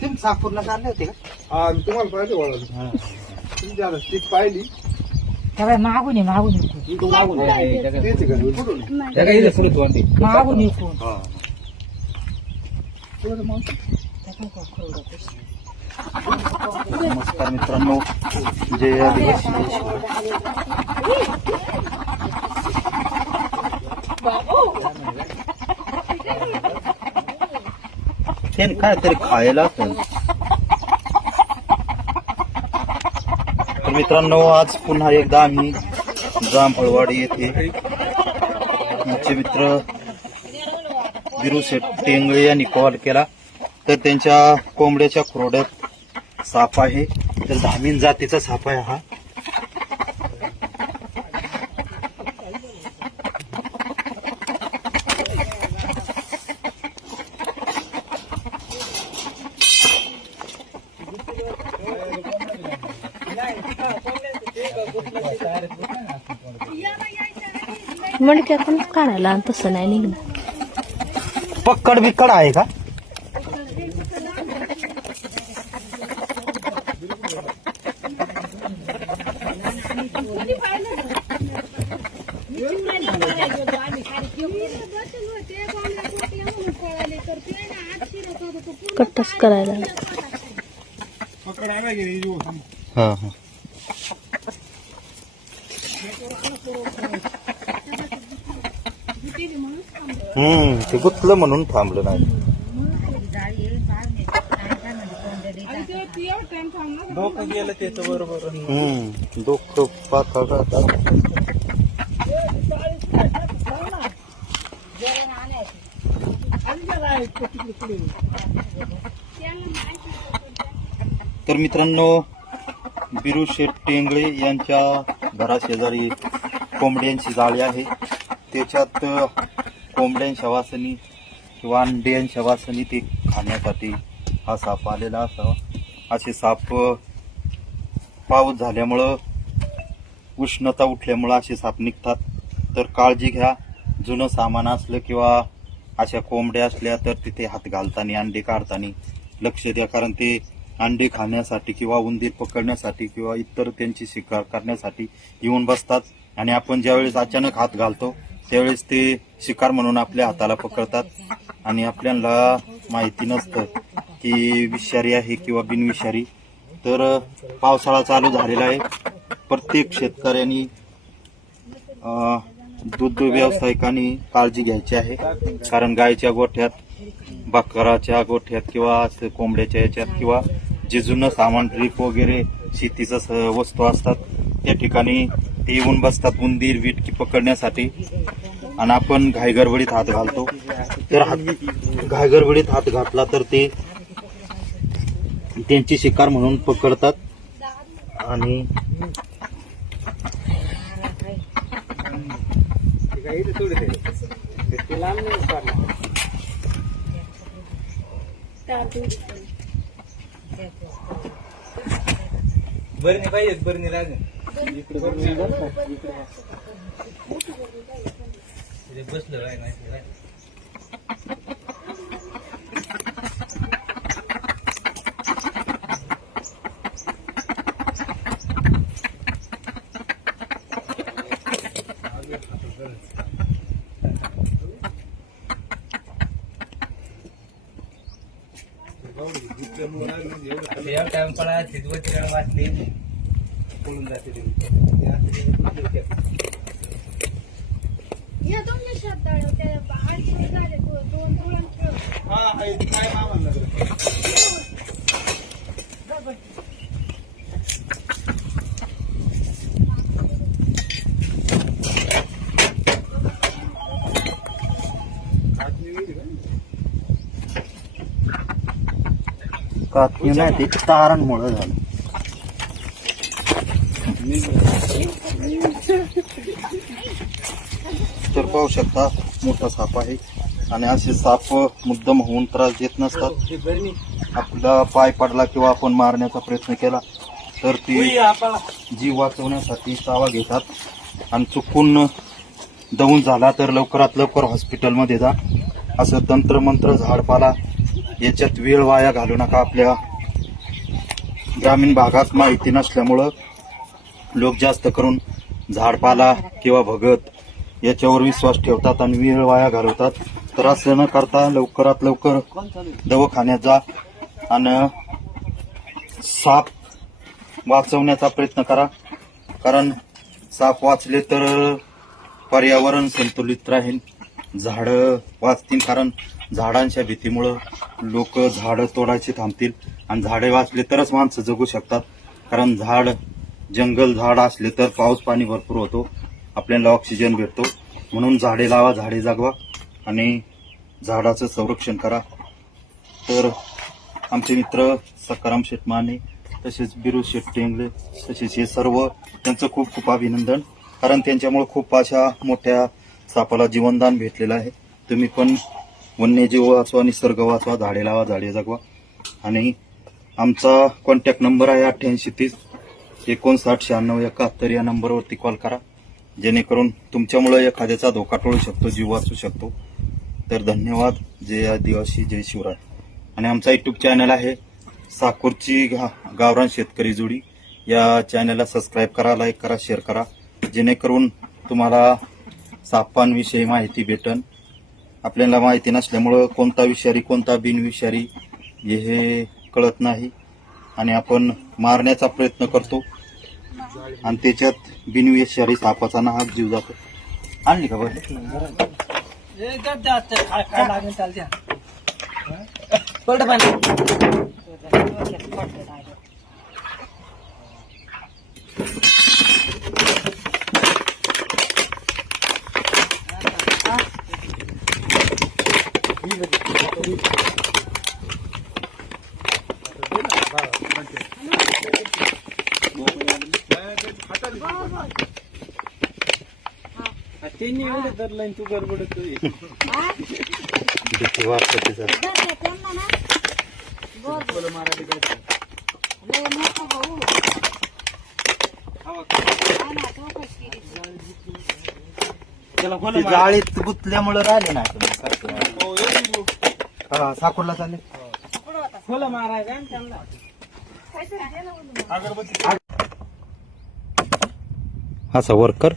तुम्ही साकूरला चालले होते का? हा तुम्हाला पाहिजे वळलं. तुमची आता स्टिक पाहिली तेव्हा मागून ये मागून येतो तेच आहे का? कुठून? मागून येतो नमस्कार मित्रांनो, जय आदिवासी ते काय तरी खायला असेल. तर मित्रांनो, आज पुन्हा एकदा आम्ही जांभळवाडी येथे आमचे मित्र बिरू शेठ टेंगळे यांनी कॉल केला. तर त्यांच्या कोंबड्याच्या खुराड्यात साप आहे. तर धामीन जातीचा साप आहे हा. मडक्या पण काढायला आणि तसं नाही निघणार. पक्कड बिक्कड आहे का? कट्टच करायला हा हा. ते गुतलं म्हणून थांबलं नाही. डोकं गेलं त्याचं बरोबर. डोकं पाथा का? तर मित्रांनो, बिरू शेठ टेंगळे यांच्या घराशेजारी कोंबड्यांची जाळी आहे. त्याच्यात कोंबड्यांच्या वासनी किंवा अंड्यांच्या वासनी ते खाण्यासाठी हा साप आलेला असावा. असे साप पाऊस झाल्यामुळं, उष्णता उठल्यामुळं असे साप निघतात. तर काळजी घ्या. जुनं सामान असलं किंवा अशा कोंबड्या असल्या तर तिथे हात घालताना, अंडे काढताना लक्ष द्या. कारण ते अंडे खाण्यासाठी किंवा उंदीर पकडण्यासाठी किंवा इतर त्यांची शिकार करण्यासाठी येऊन बसतात. आणि आपण ज्यावेळेस अचानक हात घालतो त्यावेळेस ते शिकार म्हणून आपल्या हाताला पकडतात. आणि आपल्याला माहिती नसतं की विषारी आहे किंवा बिनविषारी. तर पावसाळा चालू झालेला आहे. प्रत्येक शेतकऱ्यांनी, दूध व्यावसायिकांनी काळजी घ्यायची आहे. कारण गायच्या गोठ्यात, बकराच्या गोठ्यात किंवा कोंबड्याच्या याच्यात किंवा जे जुनं सामान, ड्रीप वगैरे शेतीचं वस्तू असतात त्या ठिकाणी ते येऊन बसतात उंदीर बिटकी पकडण्यासाठी. आणि आपण घाईगडबडीत हात घालतो. तर घाईगडबडीत हात घातला तर ते त्यांची शिकार म्हणून पकडतात. आणि बरणी पाहिजे, बरणी लागेल. बसलं काय नाही. या टाइम पडा तिथवती वाचली पळून जाते. काय मामा कातणी नाही, ते तारांमुळे झालं. तर पाहू शकता, मोठा साप आहे. आणि असे साप मुद्दाम होऊन त्रास देत नसतात. आपला पाय पडला किंवा आपण मारण्याचा प्रयत्न केला तर ते जीव वाचवण्यासाठी चावा घेतात. आणि चुकून दवून झाला तर लवकरात लवकर हॉस्पिटलमध्ये जा. असं तंत्रमंत्र, झाडपाला याच्यात वेळ वाया घालू नका. आपल्या ग्रामीण भागात माहिती नसल्यामुळं लोक जास्त करून झाडपाला किंवा भगत याच्यावर विश्वास ठेवतात आणि वेळ वाया घालवतात. तर असं न करता लवकरात लवकर दवाखान्यात जा आणि साप वाचवण्याचा प्रयत्न करा. कारण साप वाचले तर पर्यावरण संतुलित राहील, झाडं वाचतील. कारण झाडांच्या भीतीमुळं लोक झाडं तोडायची थांबतील आणि झाडे वाचले तरच माणसं जगू शकतात. कारण जंगल झाड असले तर पाऊस पाणी भरपूर होतो, आपल्याला ऑक्सिजन भेटतो. म्हणून झाडे लावा, झाडे जगवा आणि झाडाचं संरक्षण करा. तर आमचे मित्र सकाराम शेठ माने, तसेच बिरू शेठ टेंगळे, तसेच हे सर्व त्यांचं खूप खूप अभिनंदन. कारण त्यांच्यामुळे खूप अशा मोठ्या सापाला जीवनदान भेटलेलं आहे. तुम्ही पण वन्यजीव वाचवा, निसर्ग वाचवा, झाडे लावा, झाडे जगवा. आणि आमचा कॉन्टॅक्ट नंबर आहे 8830 59 96 71. या नंबरवरती कॉल करा, जेणेकरून तुमच्यामुळे एखाद्याचा धोका टळू शकतो, जीव वाचू शकतो. तर धन्यवाद. जय आदिवासी, जय शिवराय. आणि आमचा युट्यूब चॅनल आहे साकूरची गावरान शेतकरी जोडी. या चॅनलला सबस्क्राईब करा, लाईक करा, शेअर करा, जेणेकरून तुम्हाला सापांविषयी माहिती भेटन. आपल्याला माहिती नसल्यामुळं कोणता विषारी कोणता बिनविषारी हे कळत नाही आणि आपण मारण्याचा प्रयत्न करतो आणि त्याच्यात बिनविषारी सापाचा नाहक जीव जातो. आणली का बरं? त्यांनी एवढं धरलं तू गडबडतोय. भीती वाटते त्याच्यात. ती जाळीत गुंतल्यामुळे राहिले ना साकूरला चालेल. फुलं मारायचं त्यांना. असा वर्कर